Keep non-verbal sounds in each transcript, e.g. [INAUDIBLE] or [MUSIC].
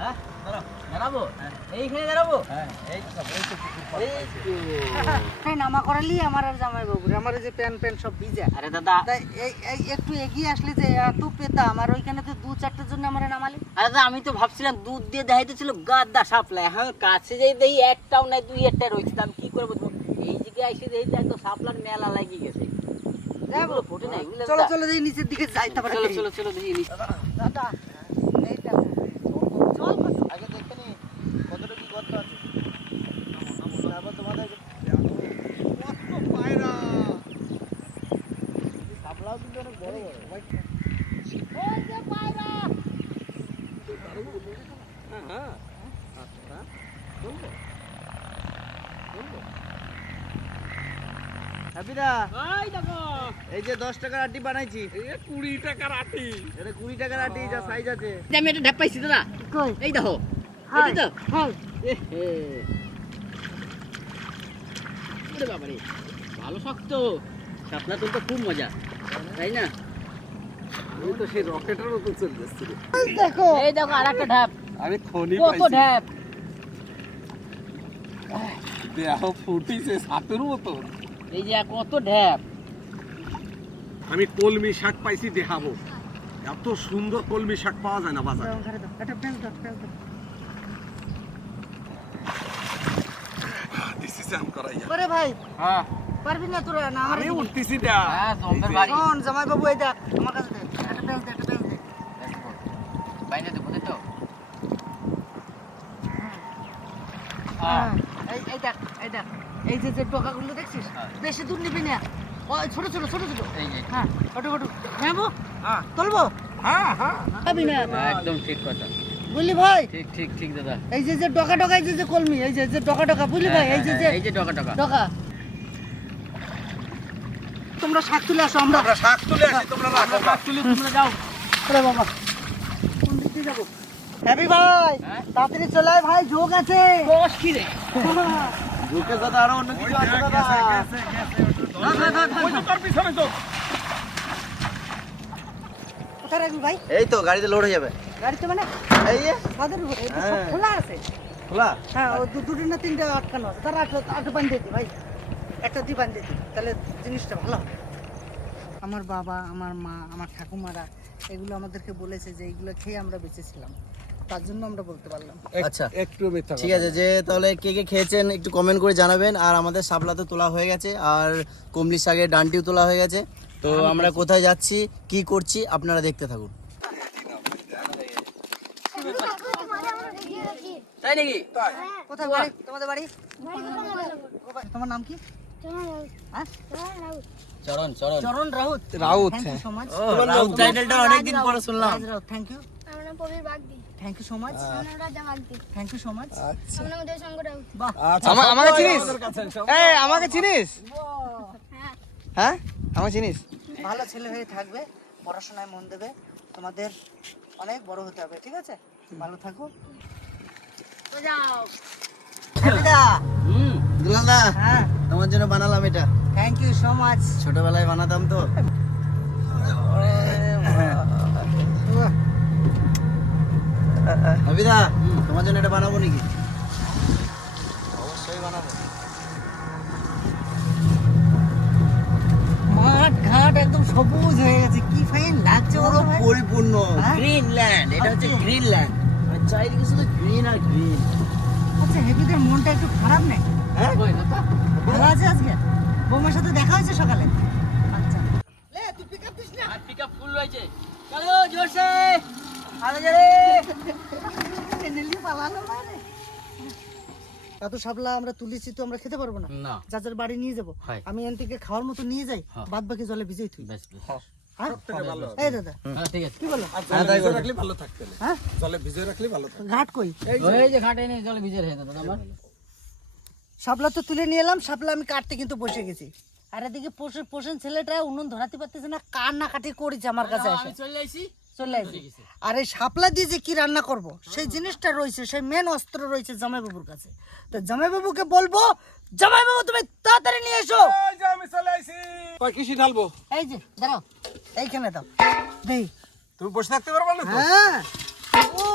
হ্যাঁ? দাঁড়াবো? এইখানে দাঁড়াবো? এই তো এই তো পুকুর পাড় এই পাইছে। তো। এই নামা করালি আমার আর জামাই বাবুর। আমার যে প্যান প্যান সব ভিজা। আরে দাদা। তাই এই এই একটু এগিয়ে আসলে যে এত পেতা আমার ওইখানে তো দু চারটের জন্য আমার নামালি। আরে দাদা আমি তো ভাবছিলাম দুধ দিয়ে দেখাইতেছিল গাদ্দা সাপ্লাই হ্যাঁ কাছে যাই দেখি একটাও নাই দুই একটা রয়েছে। আমি কি করব? এই দিকে আইসে দেখি যে একদম সাপ্লার মেলা লাগি গেছে। চলো চলো যাই নিচের দিকে যাই তারপরে চলো চলো চলো দেখি নিচে। দাদা এইটা না। জল কত? আগে দেখে নি কতটা কি গর্ত আছে তারপর তোমাদের কত পায়রা সাপলাও কিন্তু অনেক বড় বড় ভাই হ্যাঁ হ্যাঁ আচ্ছা বলব বলব এই যে দশ টাকার আটি বানাইছি। কুড়ি টাকার আটি। এটা কুড়ি টাকার আটি যা সাইজ আছে। যে আমি একটা ঢাপ পাইছি দাদা। কই? এই দেখো। এটা তো। বাবারে ভালো শক্ত। শাপলা তুলতে খুব মজা তাই না? এই তো সেই রকেটের মতো চলে যাচ্ছে দেখো। এই দেখো আর একটা ঢাপ। আমি খনি কত ঢাপ। দেহ ফুটিছে সাতের মতো। এই যে কত ঢাপ আমি কলমি শাক পাইছি দেখাবো। এত সুন্দর কলমি শাক পাওয়া যায় না বাজারে। ওরে ভাই হ্যাঁ। পারবি না তোরা না আমার উঠতেছি দা হ্যাঁ জম্বের বাড়ি। জামাই বাবু এই দেখ আমার কাছে দে একটা প্যান দে একটা প্যান দে বাইরে দেবো তো হ্যাঁ এই এই দেখ এই দেখ এই যে যে টোকাগুলো দেখছিস? হ্যাঁ। বেশি দূর নিবি না। ও ছোট ছোট ছোট ছোট। এই যে হ্যাঁ ওটু ওটু নেব হ্যাঁ। তুলবো? হ্যাঁ হ্যাঁ। খাবি না। একদম ঠিক কথা। বুঝলি ভাই? ঠিক ঠিক ঠিক দাদা। এই যে যে ডকা ডকা এই যে যে কলমি এই যে যে ডকা ডকা বুঝলি ভাই? এই যে যে এই যে টাকা টাকা। ডকা তোমরা শাক তুলে আসো আমরা। আমরা শাক তুলে আসি তোমরা রাখো। শাক তুলি তোমরা যাও। আরে বাবা। কোন দিক যাব? হ্যাপি ভাই। হ্যাঁ? তাড়াতাড়ি চলে ভাই যোগ আছে। বস কি রে? ঢুকে দাদা আরও অন্য কিছু আছে দাদা। কোথায় রাখবি ভাই? এই তো গাড়িতে লোড হয়ে যাবে। গাড়িতে মানে? এই যে। হ্যাঁ। খোলা আছে। খোলা? হ্যাঁ ও দু- দুটো না তিনটে আটকানো আছে। তার দিয়ে দি ভাই। একটা দি বান দিয়ে দি তাহলে জিনিসটা ভালো হবে। আমার বাবা আমার মা আমার ঠাকুমারা এগুলো আমাদেরকে বলেছে যে এইগুলো খেয়ে আমরা বেঁচেছিলাম তার জন্য আমরা বলতে পারলাম। আচ্ছা। একটু মিথ্যা ঠিক আছে যে তাহলে কে কে খেয়েছেন একটু কমেন্ট করে জানাবেন। আর আমাদের শাপলা তো তোলা হয়ে গেছে আর কমলি শাকের ডান্টিও তোলা হয়ে গেছে। তো আমরা কোথায় যাচ্ছি কি করছি আপনারা দেখতে থাকুন। তাই নাকি? কোথায় বাড়ি? তোমাদের বাড়ি? তোমার নাম কি? হ্যাঁ Charan Charan. Charan Raut. Raut, thank you so much Raut. টাইটেলটা অনেকদিন পরে শুনলাম। থ্যাংক ইউ আমার নাম Prabir Bagdi thank you so much আমার নাম Raja Bagdi thank you so much আমার নাম উদয় শঙ্কর রাউত বাহ। আমাকে চিনিস? এই আমাকে চিনিস? হ্যাঁ। হ্যাঁ? আমাকে চিনিস? ভালো ছেলে হয়ে থাকবে পড়াশোনায় মন দেবে তোমাদের অনেক বড় হতে হবে ঠিক আছে? ভালো থাকো। হ্যাঁ। তোমার জন্য বানালাম এটা। থ্যাংক ইউ সো মাচ ছোটবেলায় বানাতাম তো। অভিদা তোমার জন্য এটা বানাবো নাকি? অবশ্যই বানাবো। মাঠ ঘাট একদম সবুজ হয়ে গেছে কি ফাইন লাগছে পুরো পরিপূর্ণ? গ্রিনল্যান্ড এটা হচ্ছে আচ্ছা। গ্রিনল্যান্ড মানে চারিদিকে শুধু গ্রিন আর গ্রিন আচ্ছা হেপিদের মনটা একটু খারাপ নেই হ্যাঁ? ভালো আছে আজকে? বৌমার সাথে দেখা হয়েছে সকালে? আচ্ছা। লে তুই পিক আপ দিস না আর পিকআপ ফুল রয়েছে চলো জোরসে! মানে এত শাপলা আমরা তুলেছি তো আমরা খেতে পারব না। না। যার বাড়ি নিয়ে যাব। আমি এন থেকে খাওয়ার মতো নিয়ে যাই হ্যাঁ। বাদ বাকি জলে ভিজেই তুই হ্যাঁ। এই দাদা হ্যাঁ ঠিক আছে। কি বলো হ্যাঁ, তাই ভিজে করো। রাখলে ভালো থাকতে না। হ্যাঁ? জলে ভিজে রাখলে ভালো থাকতে ঘাট কই? ওই যে ঘাটে নেই চলো ভিজে রেখে দাদা আমার। শাপলা তো তুলে নিয়ে এলাম শাপলা আমি কাটতে কিন্তু বসে গেছি। আর এদিকে পোষণ ছেলেটা উনুন ধরাতে পারতেছে না কার না কাটি করেছে আমার কাছে চলে আইছি। চলে আসি। আর এই শাপলা দিয়ে যে কি রান্না করব সেই জিনিসটা রয়েছে সেই মেন অস্ত্র রয়েছে জামাইবাবুর কাছে। তো জামাইবাবুকে বলব জামাইবাবু তুমি তাড়াতাড়ি নিয়ে এসো। আমি চলে আইছি। কয় কিসি ঢালবো? এই যে দাঁড়াও এইখানে দাও। দেই। তুমি বসে থাকতে পারবে না হ্যাঁ। ও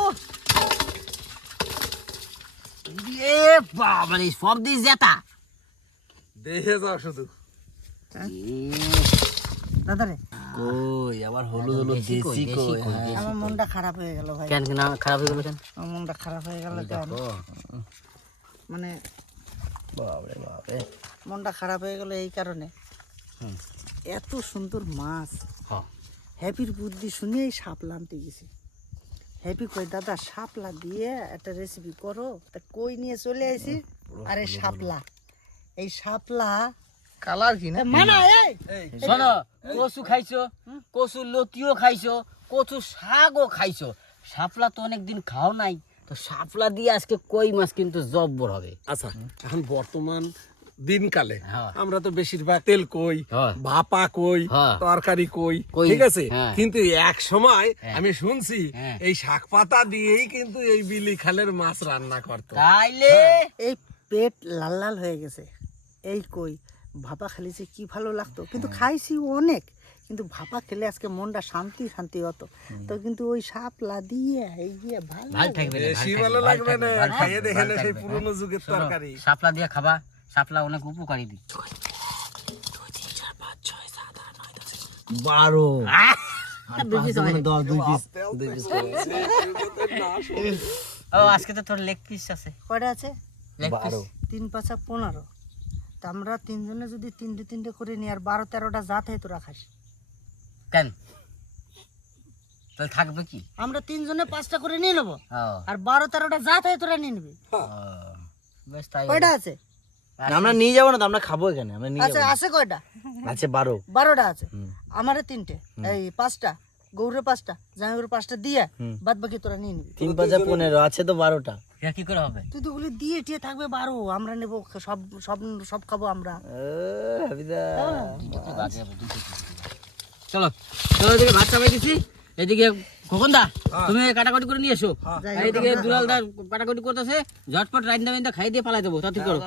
এ বাবারে সব দিস জেতা। দেখে যাও শুধু। দাদা রে কই? আবার হলুদ হলুদ দেশি কই, হ্যাঁ। আমার মনটা খারাপ হয়ে গেল ভাই। কেন কেন খারাপ হয়ে গেল কেন? আমার মনটা খারাপ হয়ে গেল কেন? মানে বাপরে বাপরে। মনটা খারাপ হয়ে গেল এই কারণে। এত সুন্দর মাছ। হ্যাঁ। হ্যাপির বুদ্ধি শুনেই সাপ লানতে গেছি। হ্যাপি কই দাদা সাপলা দিয়ে একটা রেসিপি করো। তা কই নিয়ে চলে আসি আরে সাপলা এই শাপলা কালার কি না মানা এই শোনো কচু খাইছো কচু লতিও খাইছো কচু শাকও খাইছো শাপলা তো অনেকদিন খাও নাই তো শাপলা দিয়ে আজকে কই মাছ কিন্তু জব্বর হবে আচ্ছা এখন বর্তমান দিনকালে হ্যাঁ। আমরা তো বেশিরভাগ তেল কই হ্যাঁ। ভাপা কই হ্যাঁ। তরকারি কই ঠিক আছে। কিন্তু এক সময়। আমি শুনছি। এই শাক পাতা দিয়েই কিন্তু এই বিলি খালের মাছ রান্না করতো তাইলে এই পেট লাল লাল হয়ে গেছে এই কই ভাপা খেলেছি কি ভালো লাগতো। কিন্তু খাইছি অনেক কিন্তু ভাপা খেলে আজকে মনটা শান্তি শান্তি হতো। তো কিন্তু ওই শাপলা দিয়ে এই দিয়ে ভালো বেশি ভালো লাগবে না। খাইয়ে থাকবে, দেখে ভালো না সেই পুরনো হ্যাঁ। যুগের তরকারি। শাপলা দিয়ে খাবা সাপলা অনেক উপকারী দিই বারো। ও আজকে তো তোর লেগ পিস আছে। কটা আছে? লেগ পিস তিন পাঁচা পনেরো। তা আমরা তিনজনে যদি তিনটে তিনটে করে নিই আর বারো তেরোটা জাত হয় তোরা খাস। কেন? তাহলে থাকবে কি? আমরা তিনজনে পাঁচটা করে নিয়ে নেব আর বারো তেরোটা জাত হয় তোরা নিয়ে নিবি। বেশ তাই কয়টা আছে? আমরা নিয়ে যাব না তো আমরা খাব এখানে আমরা নিয়ে আচ্ছা আছে কয়টা? আছে বারো। বারোটা আছে। আমারে তিনটে এই পাঁচটা গৌরের পাঁচটা জামাইয়ের পাঁচটা দিয়ে। বাদ বাকি তোরা নিয়ে নিবি। তিন পাঁচা পনেরো আছে তো বারোটা। এটা কি করে হবে? তুই তো ওগুলো দিয়ে টিয়ে থাকবে বারো আমরা নেব সব সব সব খাব আমরা। piece। চলো চলো এদিকে ভাত চাপাই দিছি। এদিকে খোকন দা তুমি কাটাকাটি করে নিয়ে এসো। আর এদিকে দুলাল দা কাটাকাটি করতেছে ঝটপট রাইন্দা মাইন্দা খাই দিয়ে পালাই দেবো তাতে করো।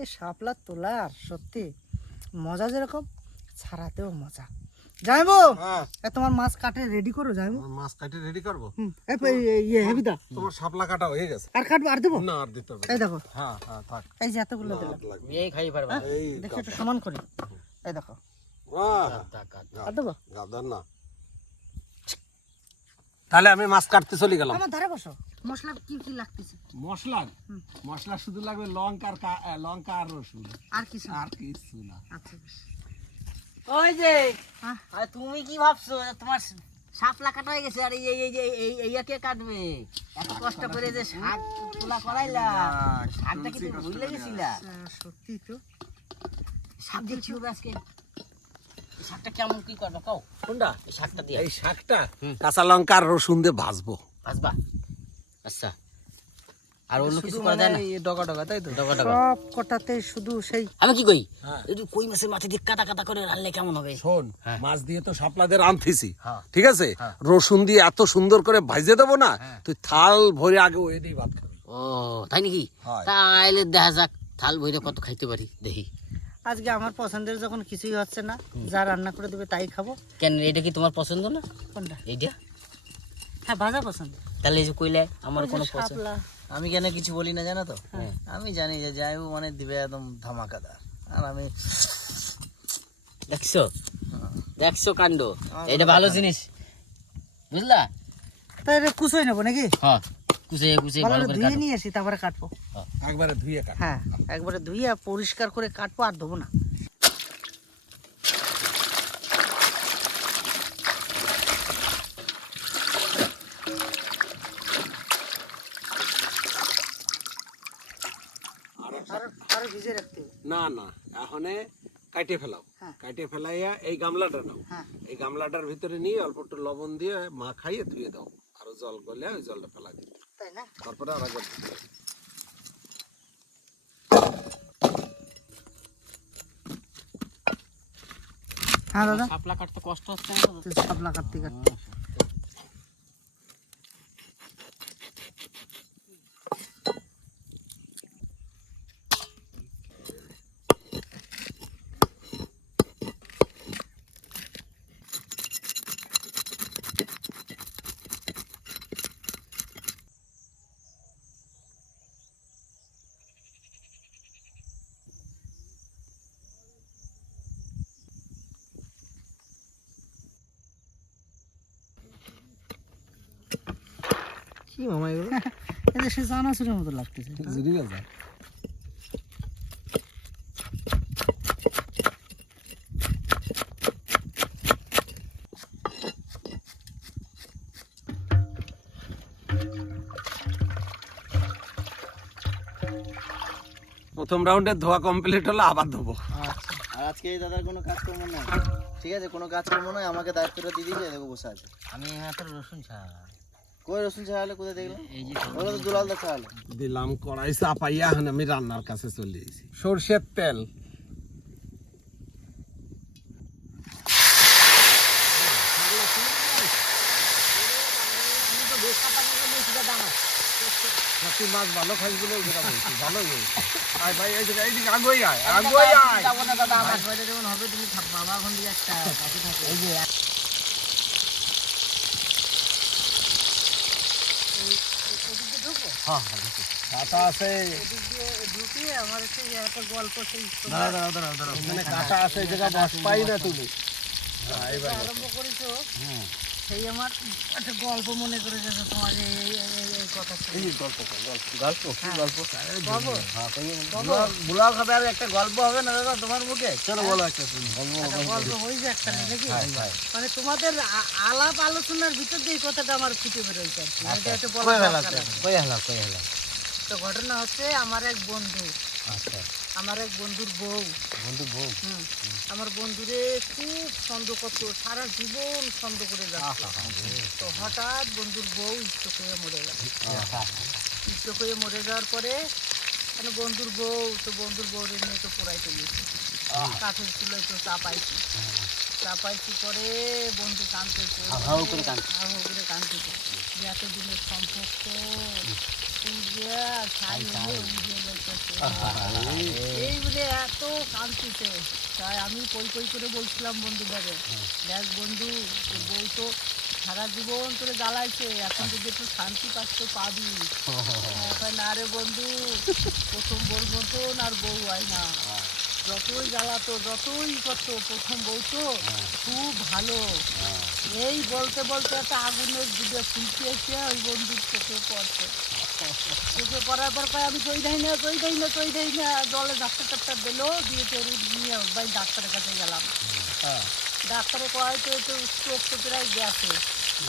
এই শাপলা তোলার সত্যি মজা যেরকম ছাড়াতেও মজা। যাইবো? এ তোমার মাছ কাটে রেডি করো যাইবো। মাছ কাটে রেডি করব? হুম এই পে- এই- ইয়ে হেবিদা। তোমার শাপলা কাটা হয়ে গেছে। আর কাটবো আর দেবো? না আর দিতে হবে এই দেখো। হ্যাঁ হ্যাঁ থাক। এই যে এতগুলো দিলাম এই খাই পারবা এই দেখি একটু সমান করে। এই দেখো। বাহ, আর দেবো? গাদার না। তাহলে আমি মাছ কাটতে চলে গেলাম। আমার ধারে বসো। মশলা কি কি লাগতেছে? মশলা? মশলা শুধু লাগবে লঙ্কা আর লঙ্কা আর রসুন। আর কিছু আর কিছু না। আচ্ছা বেশ। ওই যে হ্যাঁ? তুমি কি ভাবছ? তোমার শাপলা কাটা হয়ে গেছে আর এই এই এই যে এই এইয়া কে কাটবে। এত কষ্ট করে যে শাক তোলা করাইলা শাকটা কি তুমি ভুলে গেছিলা? আহ, সত্যি তো। শাক দেখছি আজকে? শাকটা কেমন কি করব? কও কোনটা? এই শাকটা দিয়ে। এই শাকটা কাঁচা লঙ্কা আর রসুন দিয়ে ভাজবো। ভাজবা? আচ্ছা। আর অন্য কিছু করা যায় না ডগা ডগা তাই তো ডগা ডগা। সব কটাতে শুধু সেই আমি কি কই হ্যাঁ। এই যে কই মাছের মাথা দিয়ে কাটা কাটা করে কেমন হবে শোন হ্যাঁ। মাছ দিয়ে তো শাপলাদের আনতেছি হ্যাঁ। ঠিক আছে। রসুন দিয়ে এত সুন্দর করে ভাজে দেবো না। তুই থাল ভরে আগে ওই দিয়ে ভাত খাবি ও তাই নাকি। তাইলে দেখা যাক থাল বইরে কত খাইতে পারি দেখি আজকে আমার পছন্দের যখন কিছুই হচ্ছে না যা রান্না করে দেবে তাই খাব কেন এটা কি তোমার পছন্দ না কোনটা এইটা হ্যাঁ ভাজা পছন্দ তাহলে এই যে কইলে আমার কোনো পছন্দ। আমি কেন কিছু বলি না জানো তো? হ্যাঁ। আমি জানি যে যাইবো মানে দিবে একদম ধামাকাদার। আর আমি দেখছ? দেখছ কাণ্ড? এটা ভালো জিনিস। বুঝলা? তাই এটা কুচোই নেব নাকি? হ্যাঁ কুচে কুচে ভালো ভালো করে করে ধুয়ে নিয়ে আসি তারপরে কাটবো। একবারে ধুয়ে কাট হ্যাঁ একবারে ধুয়ে পরিষ্কার করে কাটবো আর দেবো না আরও আরও ভিজে রাখতে হবে। না না এখানে কাটে ফেলাও। হ্যাঁ। কাটে ফেলাইয়া এই গামলাটা নাও। হ্যাঁ। এই গামলাটার ভিতরে নিয়ে অল্প একটু লবণ দিয়ে মা খাইয়ে ধুয়ে দাও। আরও জল গলে ওই জলটা ফেলা দিও। তারপরে আর একবার হ্যাঁ দাদা। শাপলা কাটতে কষ্ট হচ্ছে না শাপলা কাটতে কাটতে। মামা এগুলো? [LAUGHS] এটা সে মতো লাগতেছে। জুড়ি প্রথম রাউন্ডের ধোয়া কমপ্লিট হলো আবার ধোবো। আর আজকে এই দাদার কোনো কাজকর্ম নাই? ঠিক আছে কোনো কাজ কাজকর্ম নয় আমাকে দায়িত্বটা দিয়ে দিয়েছে দেখো বসে আছে। আমি মাত্র রসুন ছাড়া। কই রসুন ছাড়ালে কোথায় দেখলাম? ওগুলো তো দুলাল দা ছাড়ালো দিলাম কড়াই চাপাইয়া এখন আমি রান্নার কাছে চলে এসেছি সর্ষের তেল। তুই মাছ ভালো খাইস বলে বলছি ভালোই হয়েছে। আয় ভাই এই দিকে এইদিকে আগুই আয় আগুই আয়। যাব না দাদা আমার হবে তুমি বাবা এখন দিকে একটা কাছে থাকো এই যে কাটা আছে এদিক দিয়ে ঢুকিয়ে আমার সেই একটা গল্প সেই দাঁড়াও দাঁড়াও দাঁড়াও দাঁড়াও আছে কাটা আছে যেটা বাস বস পাই না তুমি। আরম্ভ করেছ? সেই আমার একটা গল্প মনে করে গেছে তোমার এই এই- এই- এই গল্প গল্প গল্প গল্প বাবু, বুলাল- বুলাল আর একটা গল্প হবে না দাদা তোমার মুখে? চলো বলো একটা গল্প হয়েছে একটা নাকি? মানে তোমাদের আলাপ আলোচনার ভিতর দিয়ে কথাটা আমার ফুটে বেরোইছে আর কি। এটা বলা কই হেলা দরকার আছে। কই হেলা কই হেলা? তো ঘটনা হচ্ছে আমার এক বন্ধু। আচ্ছা। আমার এক বন্ধুর বউ। বন্ধু বউ? আমার বন্ধুরে খুব ছন্দ করতো সারা জীবন ছন্দ করে যাচ্ছে। তো হঠাৎ বন্ধুর বউ ইষ্ট হয়ে মরে গেল। ইষ্ট হয়ে মরে যাওয়ার পরে মানে বন্ধুর বউ তো বন্ধুর বউরে নিয়ে তো পোড়াইতে গেছি কাঠের চুলোয় তো চাপাইছি। চাপাইছি পরে বন্ধু কানতেছে হাউ করে কানতেছে যে এতদিনের সম্পর্ক এত কাঁদতেছে তাই আমি কই কই করে বলছিলাম বন্ধুটাকে দেখ বন্ধু বউ তো সারা জীবন তোরে জ্বালাইছে এখন যদি একটু শান্তি পাচ্ছ পাবি না রে বন্ধু প্রথম বউ মতন আর বউ হয় না যতই জ্বালাতো যতই করতো প্রথম বউ তো খুব ভালো এই বলতে বলতে একটা আগুনের দিকে ফুলতে এসে ওই বন্ধুর চোখে পড়ার পর কয় আমি কই দেই না কই দেই না কই দেই না। জলে ডাক্তার টাক্তার দিলো দিয়ে টেরি নিয়ে ভাই ডাক্তারের কাছে গেলাম। ডাক্তারে কয় তো একটু স্ট্রোক তো প্রায় গেছে।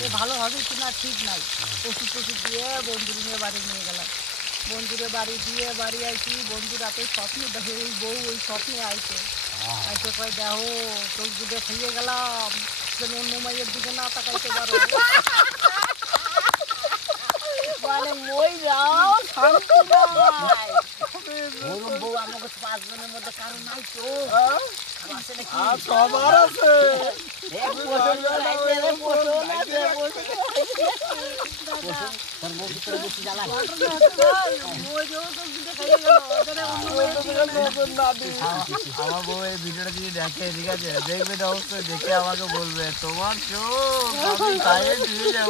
ভালো হবে কি না ঠিক নাই। ওষুধ টষুধ দিয়ে বন্ধুর নিয়ে বাড়ি নিয়ে গেলাম। বন্ধুরে বাড়ি দিয়ে বাড়ি আইছি বন্ধু রাতে স্বপ্নে দেখে ওই বউ ওই স্বপ্নে আইছে। আইসে কয় দেখো চোখ দুটো খাইয়ে গেলাম। যেন অন্য মাইয়ের দিকে না তাকাইতে পারো। [LAUGHS] মানে মই যাও শান্তি নাই ওরম বউ আমাকে পাঁচজনের মধ্যে কারও নাই তো। সবার আছে। আমার বউ এই ভিডিওটা যদি দেখে ঠিক আছে? দেখবে অবশ্যই দেখে আমাকে বলবে। তোমার চোখ আমি দিয়ে যাব।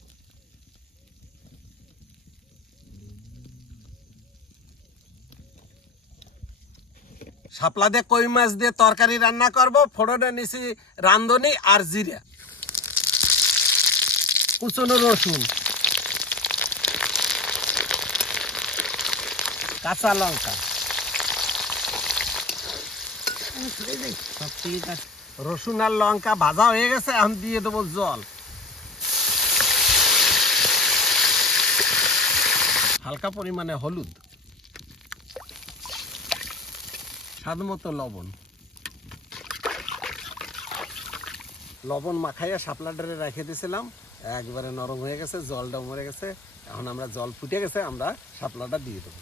শাপলা দিয়ে কই মাছ দিয়ে তরকারি রান্না করব, ফোড়নে নিছি রান্ধনি আর জিরা। কুচনো রসুন। কাঁচা লঙ্কা। রসুন আর লঙ্কা ভাজা হয়ে গেছে, এখন দিয়ে দেবো জল। হালকা পরিমাণে হলুদ। স্বাদ মতো লবণ। লবণ মাখাইয়া শাপলাটারে রেখে দিয়েছিলাম একবারে নরম হয়ে গেছে, জলটা মরে গেছে। এখন আমরা জল ফুটে গেছে, আমরা সাপলাটা দিয়ে দেবো।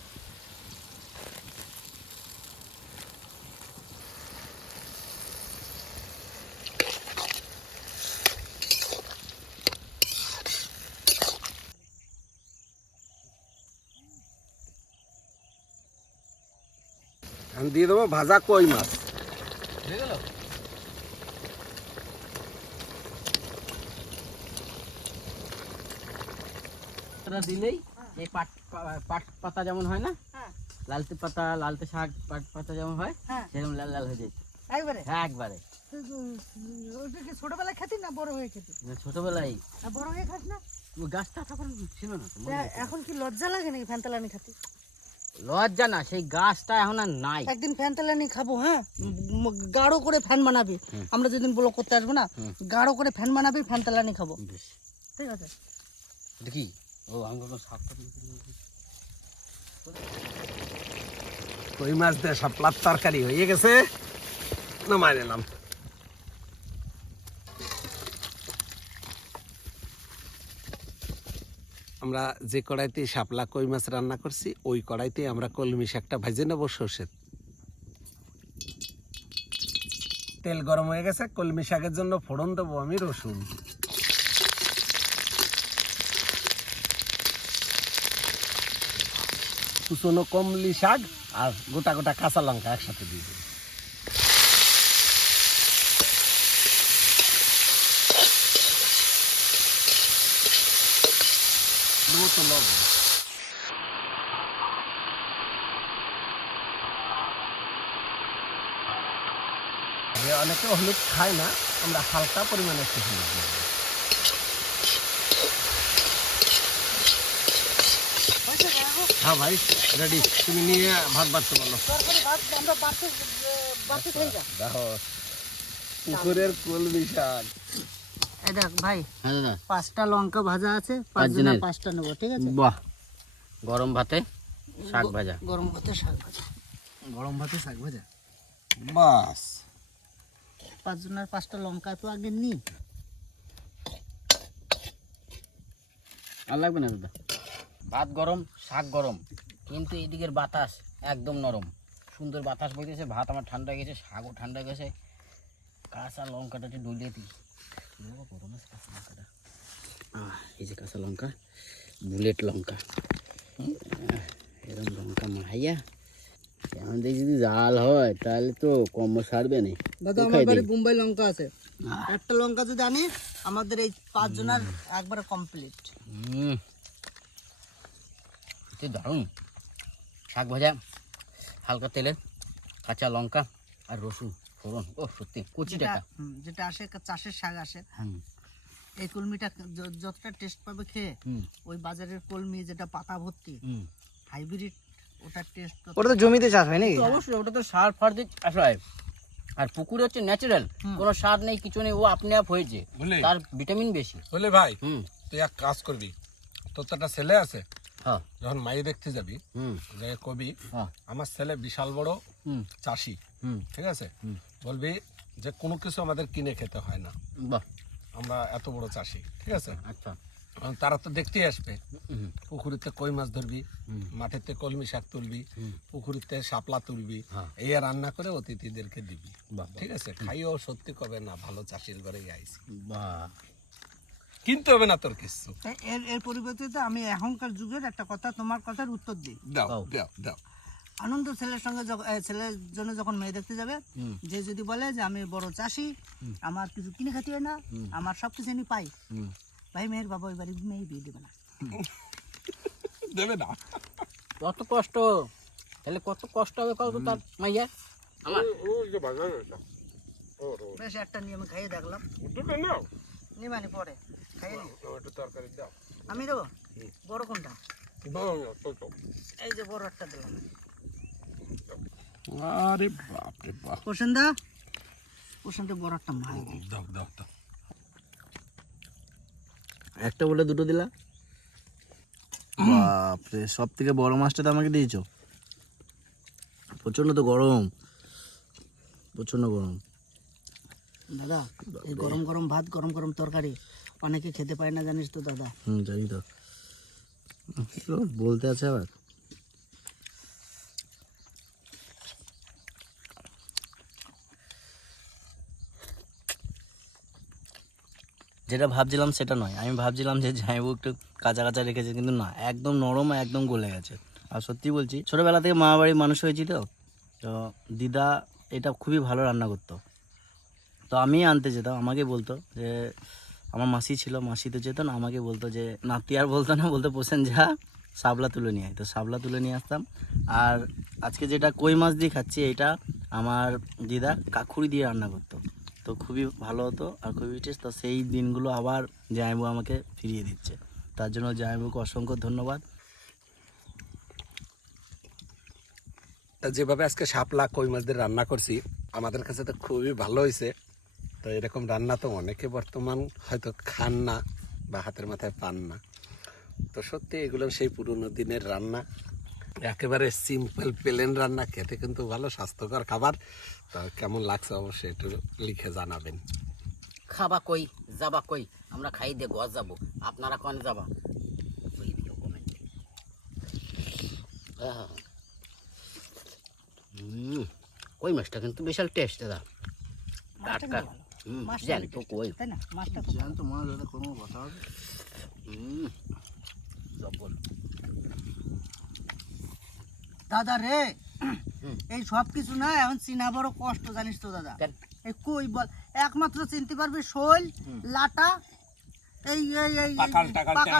দিয়ে দেবো ভাজা কই মাছ। দিলেই এই পাট পাট পাতা যেমন হয় না হ্যাঁ। লালতে পাতা লালতে শাক পাট পাতা যেমন হয় হ্যাঁ। সেরকম লাল লাল হয়ে যায়। একবারে? হ্যাঁ একবারে। কি ছোটবেলায় খেতি না বড় হয়ে খেতি? ছোটবেলায়। আর বড় হয়ে খাস না? গাছটা তখন ছিল না। এখন কি লজ্জা লাগে নাকি ফ্যানতালানি খাতে? লজ্জা না সেই গাছটা এখন আর নাই। একদিন ফ্যানতালানি খাব হ্যাঁ? গাঢ় করে ফ্যান বানাবি। আমরা যেদিন ব্লক করতে আসব না গাঢ় করে ফ্যান বানাবি ফ্যানতালানি খাব। বেশ। ঠিক আছে? কি ও আমি কই মাছ দিয়ে শাপলার তরকারি হয়ে গেছে। নামাই নিলাম আমরা যে কড়াইতে শাপলা কই মাছ রান্না করছি, ওই কড়াইতে আমরা কলমি শাকটা ভেজে নেব সর্ষের। তেল গরম হয়ে গেছে, কলমি শাকের জন্য ফোড়ন দেবো আমি রসুন। কুচনো কমলি শাক আর গোটা গোটা কাঁচা লঙ্কা একসাথে দিয়ে দেবো। তো লবণ যে অনেকে হলুদ খায় না আমরা হালকা পরিমাণে একটু হলুদ দেবো হ্যাঁ ভাই রেডি তুমি নিয়ে ভাত বাড়তে বলো। যা দেখো পুকুরের কলমি শাক এই দেখ ভাই হ্যাঁ দাদা। পাঁচটা লঙ্কা ভাজা আছে। পাঁচটা নেব ঠিক আছে? বাহ গরম ভাতে শাক ভাজা। গরম ভাতে শাক ভাজা। গরম ভাতে শাক ভাজা? বাস। পাঁচ জনের পাঁচটা লঙ্কা তো আগে নি। আর লাগবে না দাদা? ভাত গরম শাক গরম কিন্তু এদিকের বাতাস একদম নরম। সুন্দর বাতাস বইতেছে ভাত আমার ঠান্ডা হয়ে গেছে শাকও ঠান্ডা হয়ে গেছে। কাঁচা লঙ্কাটা একটু ডলিয়ে দিই। এই যে কাঁচা লঙ্কা বুলেট লঙ্কা। এরকম লঙ্কা মাহাইয়া দেখি যদি জাল হয় তাহলে তো কম সারবে না। দাদা আমার বাড়ি বোম্বাই লঙ্কা আছে। একটা লঙ্কা যদি আনি আমাদের এই পাঁচ জনের একবারে কমপ্লিট হুম। দারুণ। শাক ভাজা হালকা তেলে কাঁচা লঙ্কা আর রসুন। ফোড়ন। ও সত্যি কচি যেটা টাকা। যেটা আসে চাষের শাক আসে। এই কলমিটা যতটা টেস্ট পাবে খেয়ে ওই বাজারের কলমি যেটা পাতা ভর্তি হাইব্রিড ওটার টেস্ট ওটা তো জমিতে চাষ হয় নাকি? অবশ্যই ওটা তো সার ফার দিয়ে চাষ হয়। আর পুকুরে হচ্ছে ন্যাচারাল কোনো সার নেই কিছু নেই ও আপনি আপ হয়েছে। তার ভিটামিন বেশি। বুঝলি ভাই হুম। তুই এক কাজ করবি তোর তো একটা ছেলে আছে হ্যাঁ। যখন মাই দেখতে যাবি হুম। যে কবি হ্যাঁ। আমার ছেলে বিশাল বড় হুম। চাষি হুম। ঠিক আছে। বলবি যে কোনো কিছু আমাদের কিনে খেতে হয় না। বাহ। আমরা এত বড় চাষি ঠিক আছে? আচ্ছা। তারা তো দেখতেই আসবে। পুকুরিতে কই মাছ ধরবি মাঠেতে কলমি শাক তুলবি পুকুরিতে শাপলা তুলবি হ্যাঁ। এই রান্না করে অতিথিদেরকে দিবি। ঠিক আছে? খাইও সত্যি কবে না ভালো চাষির ঘরে আইছি। বাহ। কিনতে হবে না তোর কিছু। এর এর পরিবর্তে আমি এখনকার যুগের একটা কথা তোমার কথার উত্তর দিই। দাও। দাও দাও। আনন্দ ছেলের সঙ্গে ছেলের জন্য যখন মেয়ে দেখতে যাবে যে যদি বলে যে আমি বড় চাষি আমার কিছু কিনে খেতে হয় না আমার সব কিছু আমি পাই। ভাই মেয়ের বাবা ওই বাড়ি মেয়ে বিয়ে দেবে না। দেবে না। কত কষ্ট। তাহলে কত কষ্ট হবে কত তার মাইয়া? আমার। বেশ একটা নিয়ে আমি খাইয়ে দেখলাম। নাও। পরে। খাইয়ে তরকারি দাও। আমি দেবো? বড় কোনটা? দাও না তো তো। এই যে বড় একটা দিলাম। আরে বাপ। রে বাপ বড় একটা মাল দাও দাও দাও। একটা বলে দুটো দিলা? বাপরে সব থেকে বড় মাছটা তো আমাকে দিয়েছ। প্রচণ্ড তো গরম। প্রচণ্ড গরম। দাদা এই গরম গরম ভাত গরম গরম তরকারি অনেকে খেতে পায় না জানিস তো দাদা। হুম জানি তো। বলতে আছে আবার। যেটা ভাবছিলাম সেটা নয়। আমি ভাবছিলাম যে জামাইবু একটু কাঁচা কাঁচা রেখেছে, কিন্তু না, একদম নরম একদম গলে গেছে। আর সত্যি বলছি, ছোটোবেলা থেকে মামা বাড়ির মানুষ হয়েছি তো তো দিদা এটা খুবই ভালো রান্না করতো। তো আমি আনতে যেতাম, আমাকে বলতো যে, আমার মাসি ছিল, মাসি তো যেত না, আমাকে বলতো যে, নাতি আর বলতো না, বলতো পোষেন যা শাপলা তুলে নিয়ে তো শাপলা তুলে নিয়ে আসতাম। আর আজকে যেটা কই মাছ দিয়ে খাচ্ছি এটা আমার দিদা কাকুরি দিয়ে রান্না করতো। তো খুবই ভালো হতো আর খুবই টেস্ট তো সেই দিনগুলো আবার জামাইবু আমাকে ফিরিয়ে দিচ্ছে। তার জন্য জামাইবুকে অসংখ্য ধন্যবাদ। তা যেভাবে আজকে শাপলা কই মাছদের রান্না করছি, আমাদের কাছে তো খুবই ভালো হয়েছে। তো এরকম রান্না তো অনেকে বর্তমান হয়তো খান না বা হাতের মাথায় পান না। তো সত্যি এগুলো সেই পুরনো দিনের রান্না। একেবারে সিম্পল প্লেন রান্না খেতে কিন্তু ভালো স্বাস্থ্যকর খাবার। তা কেমন লাগছে অবশ্যই একটু লিখে জানাবেন। খাবা কই যাবা কই? আমরা খাই দিয়ে গজ যাব। আপনারা কোন যাবা? ওই দিও কমেন্টে আহা। হুম, কই মাছটা কিন্তু বিশাল টেস্ট দাদা। টাটকা। কিন্তু হুম, মাছটা জ্যান্ত কই। মনে কোনো কথা হবে? হুম, জব্বর। দাদা রে এই সব কিছু না এখন চিনা বড় কষ্ট জানিস তো দাদা। এই কই বল একমাত্র চিনতে পারবি শোল লাটা এই এই এই পাকাল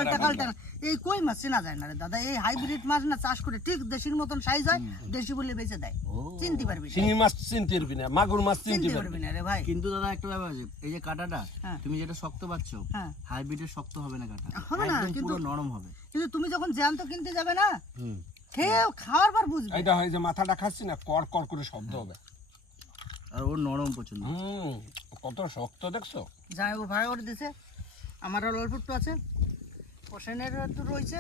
টাকাল। এই কই মাছ চেনা যায় না রে দাদা? এই হাইব্রিড মাছ না চাষ করে ঠিক দেশির মতন সাইজ হয় দেশি বলে বেঁচে দেয়। চিনতে পারবি শিঙি মাছ চিনতে পারবি না মাগুর মাছ চিনতে চিনতে পারবি না। রে ভাই। কিন্তু দাদা একটা ব্যাপার আছে এই যে কাঁটাটা হ্যাঁ। তুমি যেটা শক্ত পাচ্ছ হ্যাঁ। হাইব্রিডের শক্ত হবে না কাঁটা। হবে না, কিন্তু- পুরো নরম হবে। কিন্তু তুমি যখন জ্যান্ত কিনতে যাবে না খেয়ে খাওয়ার পর বুঝবে। এইটা হয় যে মাথাটা খাচ্ছি না কর কর করে শব্দ হবে। আর ওর নরম প্রচণ্ড হুম কত শক্ত দেখছ? যাই ও ভাড়া করে দিছে। আমার অল্প একটু আছে। হোসেনের একটু রয়েছে।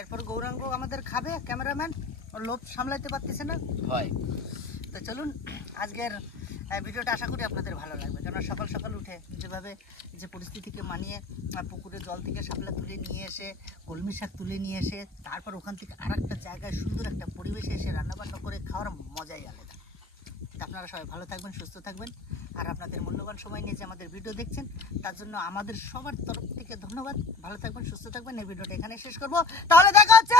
এরপর গৌরাঙ্গ আমাদের খাবে ক্যামেরাম্যান। ওর লোভ সামলাইতে পারতেছে না। হয়। তো চলুন আজকের ভিডিওটা আশা করি আপনাদের ভালো লাগবে। কেননা সকাল সকাল উঠে যেভাবে যে পরিস্থিতিকে মানিয়ে পুকুরে জল থেকে শাপলা তুলে নিয়ে এসে, কলমি শাক তুলে নিয়ে এসে, তারপর ওখান থেকে আর একটা জায়গায় সুন্দর একটা পরিবেশে এসে রান্নাবান্না করে খাওয়ার মজাই আলাদা। আপনারা সবাই ভালো থাকবেন, সুস্থ থাকবেন। আর আপনাদের মূল্যবান সময় নিয়ে যে আমাদের ভিডিও দেখছেন, তার জন্য আমাদের সবার তরফ থেকে ধন্যবাদ। ভালো থাকবেন, সুস্থ থাকবেন। এই ভিডিওটা এখানে শেষ করব। তাহলে দেখা হচ্ছে